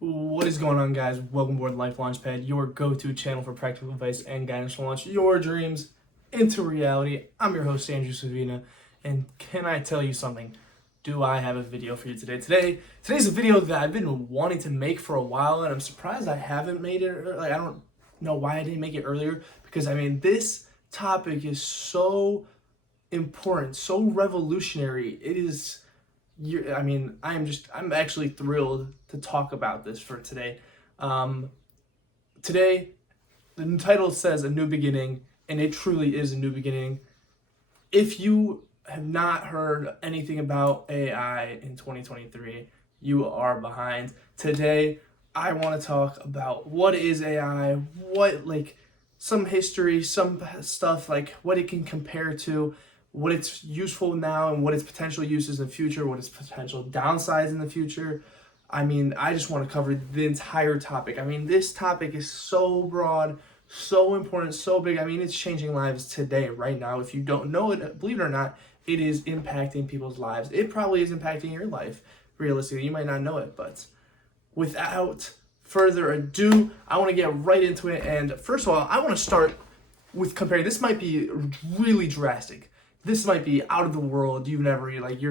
What is going on, guys? Welcome aboard Life Launchpad, your go-to channel for practical advice and guidance to launch your dreams into reality. I'm your host, Andrius Avina, and can I tell you something? Do I have a video for you today? Today's a video that I've been wanting to make for a while, and I'm surprised I haven't made it. I don't know why I didn't make it earlier, because this topic is so important, so revolutionary. It is. I'm actually thrilled to talk about this for today. Um, Today, the title says a new beginning, and it truly is a new beginning. If you have not heard anything about AI in 2023, you are behind. Today, I want to talk about what is AI, some history, some stuff, like what it can compare to, what it's useful now and what its potential uses in the future, what its potential downsides in the future. I just want to cover the entire topic. This topic is so broad, so important, so big. It's changing lives today, right now. If you don't know it, believe it or not, it is impacting people's lives. It probably is impacting your life. Realistically, you might not know it, but without further ado, I want to get right into it. And first of all, I want to start with comparing. This might be really drastic. This might be out of the world. You're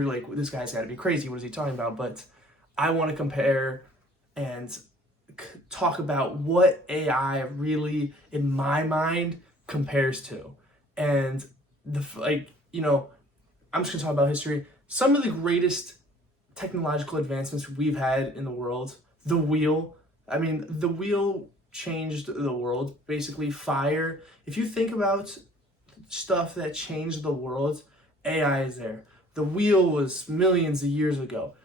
like, this guy's got to be crazy. What is he talking about? But I want to compare and talk about what AI really, in my mind, compares to. And I'm just gonna talk about history. Some of the greatest technological advancements we've had in the world. The wheel. The wheel changed the world. Basically, fire. If you think about stuff that changed the world, AI is there. The wheel was millions of years ago.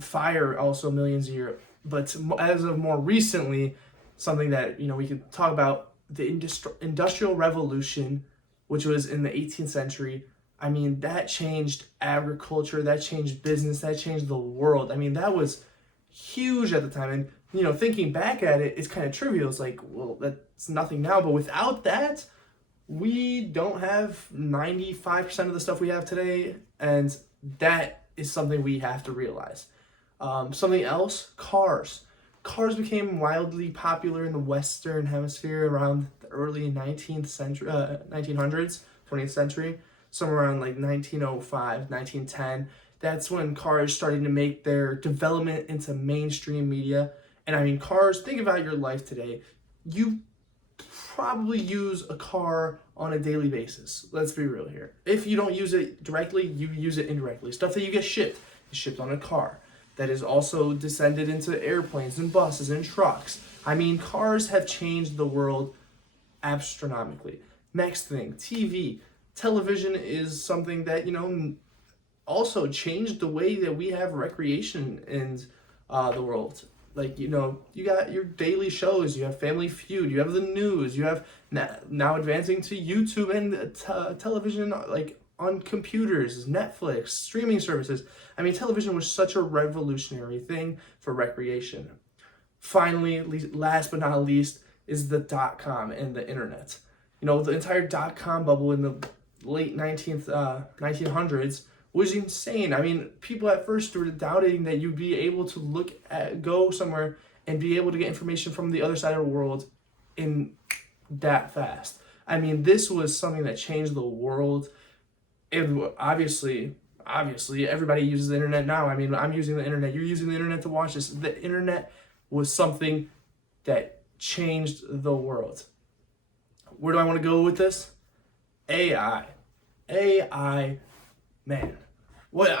Fire also millions of years. But as of more recently, something that we could talk about, the Industrial Revolution, which was in the 18th century. That changed agriculture, that changed business, that changed the world. That was huge at the time. And thinking back at it, it's kind of trivial. It's like, well, that's nothing now. But without that, we don't have 95% of the stuff we have today, and that is something we have to realize. Something else, cars. Cars became wildly popular in the Western Hemisphere around the early 19th century, 1900s, 20th century, somewhere around like 1905, 1910. That's when cars started to make their development into mainstream media. And cars, think about your life today. You probably use a car on a daily basis. Let's be real here. If you don't use it directly, you use it indirectly. Stuff that you get shipped is shipped on a car. That is also descended into airplanes and buses and trucks. Cars have changed the world astronomically. Next thing, TV. Television is something that, also changed the way that we have recreation in the world. You got your daily shows, you have Family Feud, you have the news, you have now advancing to YouTube and television, like on computers, Netflix, streaming services. Television was such a revolutionary thing for recreation. Finally, last but not least, is the .com and the internet. The entire .com bubble in the late 1900s was insane. People at first were doubting that you'd be able to go somewhere and be able to get information from the other side of the world in that fast. This was something that changed the world. And obviously, everybody uses the internet now. I'm using the internet. You're using the internet to watch this. The internet was something that changed the world. Where do I want to go with this? AI. AI, man. What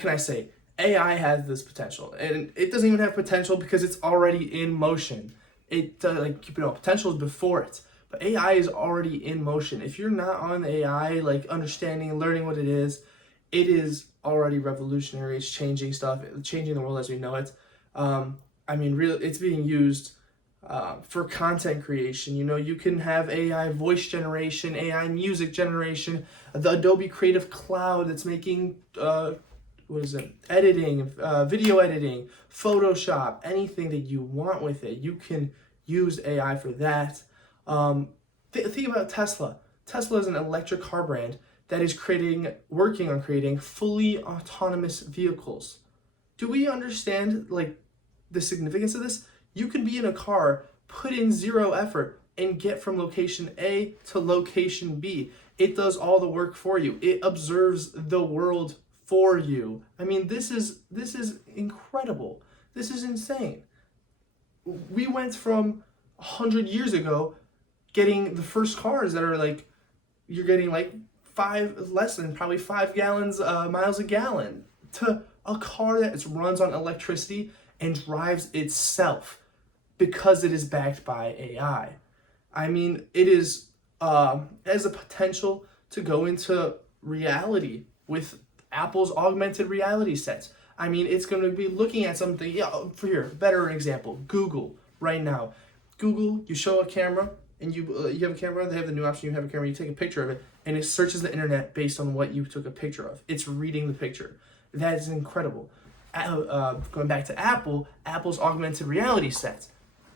can I say? AI has this potential, and it doesn't even have potential because it's already in motion. Potential is before it, but AI is already in motion. If you're not on AI, understanding, learning what it is already revolutionary. It's changing stuff, changing the world as we know it. Really, it's being used for content creation. You can have AI voice generation, AI music generation, the Adobe Creative Cloud that's making editing, video editing, Photoshop, anything that you want with it. You can use AI for that. Think about Tesla. Tesla is an electric car brand that is working on creating fully autonomous vehicles. Do we understand the significance of this, you can be in a car, put in zero effort, and get from location A to location B. It does all the work for you. It observes the world for you. I mean, this is incredible. This is insane. We went from 100 years ago getting the first cars that are like, you're getting like less than probably 5 gallons, miles a gallon, to a car that runs on electricity and drives itself because it is backed by AI. I mean, it is has a potential to go into reality with Apple's augmented reality sets. I mean, it's going to be looking at something. Yeah, for here, better example, Google right now. Google, you show a camera, and you have a camera. They have the new option. You have a camera. You take a picture of it, and it searches the internet based on what you took a picture of. It's reading the picture. That is incredible. Going back to Apple's augmented reality sets.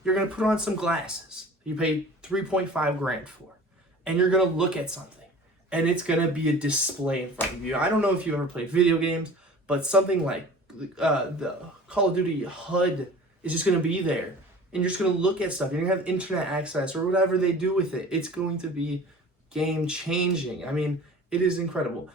You're going to put on some glasses you paid 3.5 grand for, and you're going to look at something, and it's going to be a display in front of you. I don't know if you ever played video games, but something like the Call of Duty HUD is just going to be there, and you're just going to look at stuff. You're going to have internet access or whatever they do with it. It's going to be game changing. I mean, it is incredible.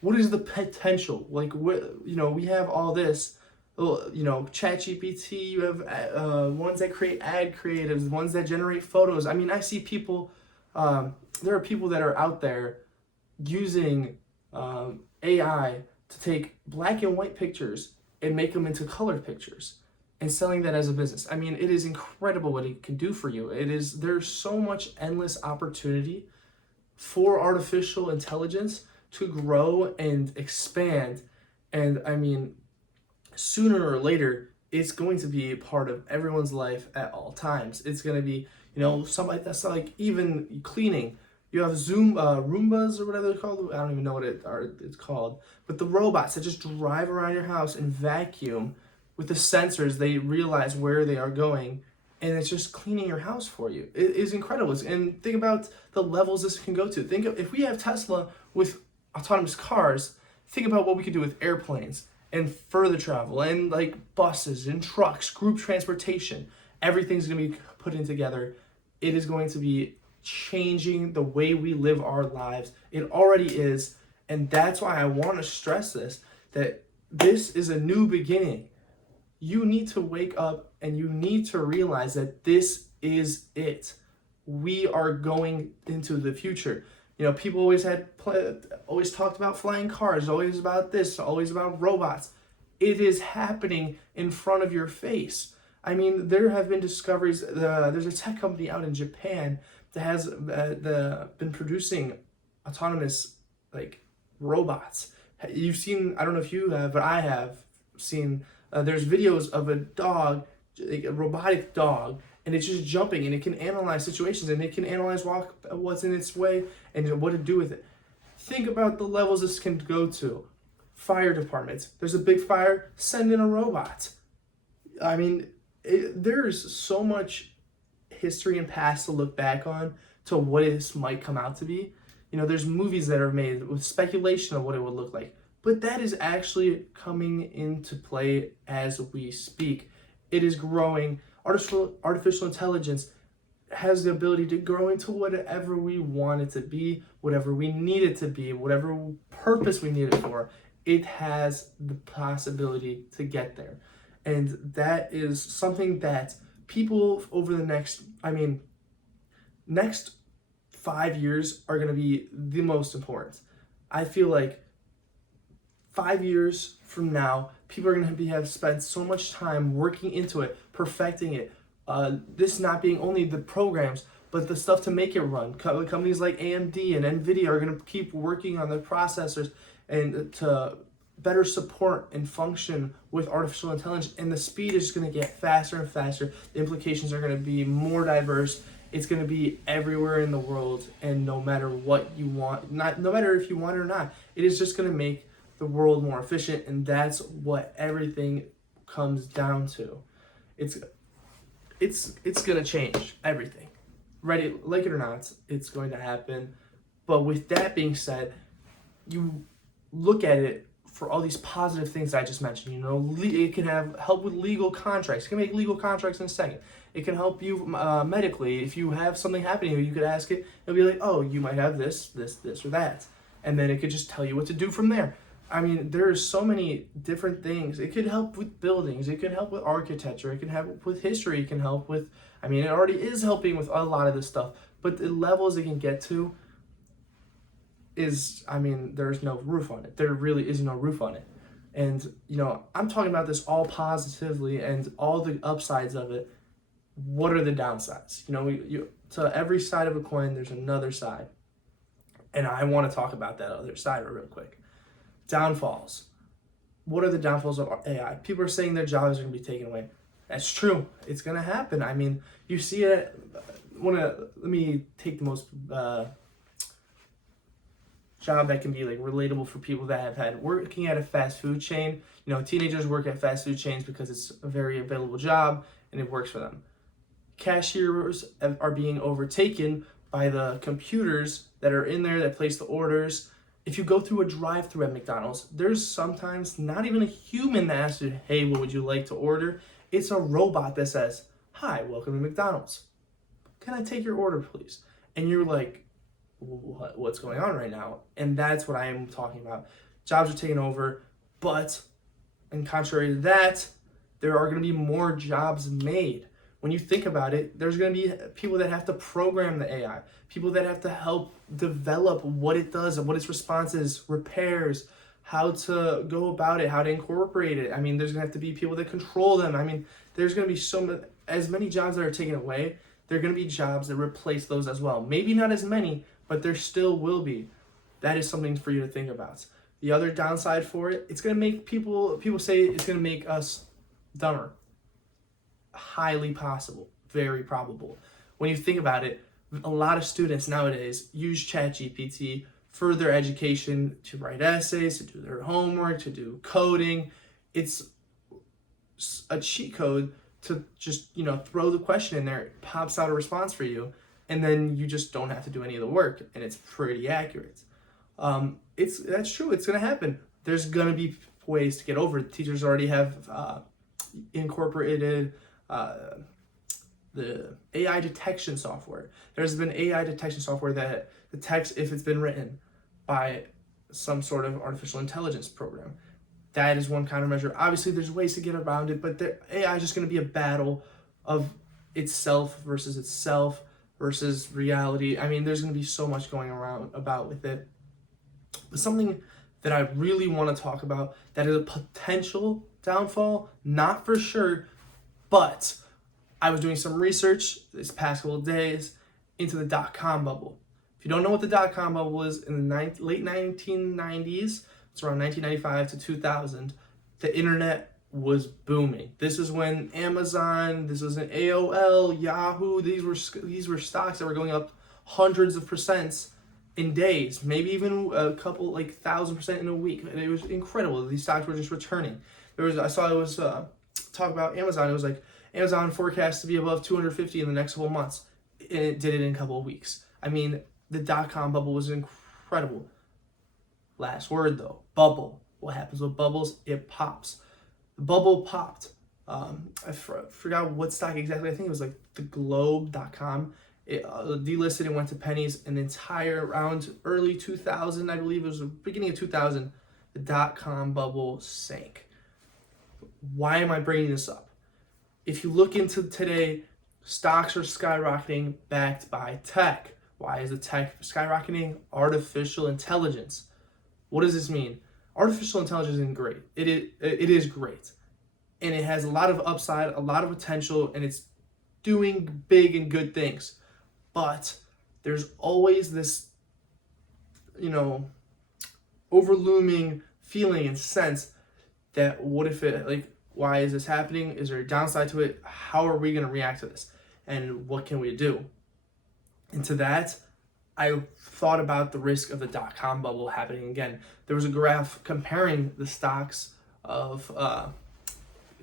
What is the potential? Like, we have all this. ChatGPT, you have ones that create ad creatives, ones that generate photos. I mean, I see people, there are people that are out there using AI to take black and white pictures and make them into colored pictures and selling that as a business. I mean, it is incredible what it can do for you. There's so much endless opportunity for artificial intelligence to grow and expand. And I mean, sooner or later, it's going to be a part of everyone's life at all times. It's going to be, something that's like even cleaning. You have Roombas or whatever they're called. I don't even know what it's called. But the robots that just drive around your house and vacuum with the sensors. They realize where they are going, and it's just cleaning your house for you. It is incredible. And think about the levels this can go to. Think of if we have Tesla with autonomous cars, think about what we could do with airplanes and further travel, and like buses and trucks, group transportation. Everything's going to be put in together. It is going to be changing the way we live our lives. It already is, and that's why I want to stress this, that this is a new beginning. You need to wake up and you need to realize that this is it. We are going into the future. People always talked about flying cars, always about this, always about robots. It is happening in front of your face. I mean, there have been discoveries. There's a tech company out in Japan that has been producing autonomous robots. You've seen, I don't know if you have, but I have seen. There's videos of a dog, a robotic dog, and it's just jumping, and it can analyze situations, and it can analyze what's in its way and what to do with it. Think about the levels this can go to. Fire departments. There's a big fire, send in a robot. I mean, there's so much history and past to look back on to what this might come out to be. There's movies that are made with speculation of what it would look like. But that is actually coming into play as we speak. It is growing. Artificial intelligence has the ability to grow into whatever we want it to be, whatever we need it to be, whatever purpose we need it for. It has the possibility to get there. And that is something that people over the next 5 years are going to be the most important. I feel like 5 years from now, people are going to have spent so much time working into it, perfecting it. This not being only the programs, but the stuff to make it run. Companies like AMD and NVIDIA are going to keep working on the processors and to better support and function with artificial intelligence. And the speed is just going to get faster and faster. The implications are going to be more diverse. It's going to be everywhere in the world, and no matter what you want, no matter if you want it or not, it is just going to make the world more efficient, and that's what everything comes down to. It's going to change everything. Ready, like it or not, it's going to happen. But with that being said, you look at it for all these positive things that I just mentioned. You know, it can have help with legal contracts. It can make legal contracts in a second. It can help you medically. If you have something happening to you, you could ask it. It'll be like, oh, you might have this, or that. And then it could just tell you what to do from there. I mean, there's so many different things. It could help with buildings. It could help with architecture. It can help with history. It can help with, I mean, it already is helping with a lot of this stuff. But the levels it can get to is, I mean, there's no roof on it. There really is no roof on it. And, you know, I'm talking about this all positively and all the upsides of it. What are the downsides? You know, to every side of a coin, there's another side. And I want to talk about that other side real quick. Downfalls. What are the downfalls of AI? People are saying their jobs are going to be taken away. That's true. It's going to happen. I mean, you see it. Let me take the most job that can be like relatable for people that have had working at a fast food chain. You know, teenagers work at fast food chains because it's a very available job and it works for them. Cashiers are being overtaken by the computers that are in there that place the orders. If you go through a drive-thru at McDonald's, there's sometimes not even a human that asks you, hey, what would you like to order? It's a robot that says, hi, welcome to McDonald's. Can I take your order, please? And you're like, what's going on right now? And that's what I am talking about. Jobs are taken over, but, and contrary to that, there are going to be more jobs made. When you think about it, there's going to be people that have to program the AI, people that have to help develop what it does and what its responses, repairs, how to go about it, how to incorporate it. I mean, there's going to have to be people that control them. I mean, there's going to be as many jobs that are taken away, there are going to be jobs that replace those as well. Maybe not as many, but there still will be. That is something for you to think about. The other downside for it, it's going to make people say it's going to make us dumber. Highly possible, very probable. When you think about it, a lot of students nowadays use ChatGPT for their education, to write essays, to do their homework, to do coding. It's a cheat code to just, you know, throw the question in there, it pops out a response for you, and then you just don't have to do any of the work, and it's pretty accurate. That's true. It's going to happen. There's going to be ways to get over it. Teachers already have incorporated the AI detection software. There's been AI detection software that detects if it's been written by some sort of artificial intelligence program. That is one countermeasure. Obviously, there's ways to get around it, but the AI is just going to be a battle of itself versus reality. I mean, there's going to be so much going around about with it. But something that I really want to talk about that is a potential downfall, not for sure, but I was doing some research this past couple of days into the dot-com bubble. If you don't know what the dot-com bubble was, in the late 1990s, it's around 1995 to 2000, the internet was booming. This is when Amazon, this was an AOL, Yahoo, these were stocks that were going up hundreds of percents in days, maybe even a couple, like 1,000% in a week. And it was incredible. These stocks were just returning. I saw it was talk about Amazon. It was like Amazon forecast to be above 250 in the next couple of months, and it did it in a couple of weeks. I mean, the dot-com bubble was incredible. Last word though, bubble. What happens with bubbles? It pops. The bubble popped. I forgot what stock exactly. I think it was like the Globe.com. It delisted and went to pennies. An entire around early 2000, I believe it was the beginning of 2000, the dot-com bubble sank. Why am I bringing this up? If you look into today, stocks are skyrocketing backed by tech. Why is the tech skyrocketing? Artificial intelligence. What does this mean? Artificial intelligence is great. It is great. And it has a lot of upside, a lot of potential, and it's doing big and good things. But there's always this, you know, overlooming feeling and sense that what if it, like, why is this happening? Is there a downside to it? How are we going to react to this? And what can we do? And to that, I thought about the risk of the dot-com bubble happening again. There was a graph comparing the stocks of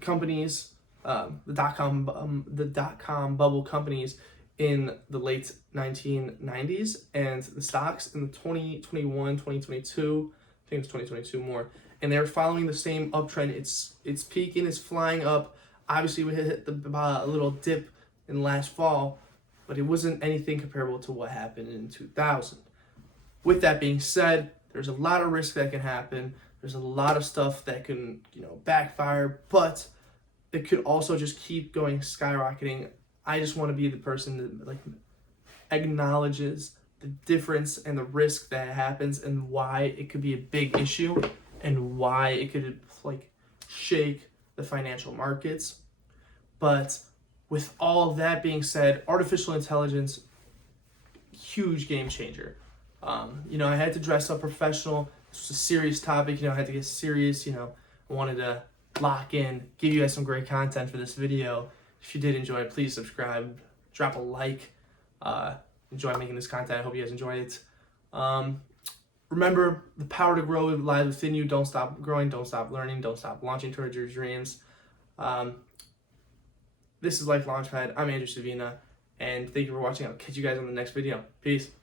companies, the dot-com bubble companies in the late 1990s and the stocks in the 2021, 2022, I think it's 2022 more, and they're following the same uptrend. It's peaking, it's flying up. Obviously, we hit the little dip in last fall, but it wasn't anything comparable to what happened in 2000. With that being said, there's a lot of risk that can happen. There's a lot of stuff that can, backfire, but it could also just keep going skyrocketing. I just want to be the person that acknowledges the difference and the risk that happens and why it could be a big issue and why it could shake the financial markets. But with all of that being said, artificial intelligence, huge game changer. I had to dress up professional. This was a serious topic. I had to get serious. I wanted to lock in, give you guys some great content for this video. If you did enjoy it, please subscribe, drop a like. Enjoy making this content. I hope you guys enjoy it. Remember, the power to grow lies within you. Don't stop growing. Don't stop learning. Don't stop launching towards your dreams. This is Life Launchpad. I'm Andrius Avina, and thank you for watching. I'll catch you guys on the next video. Peace.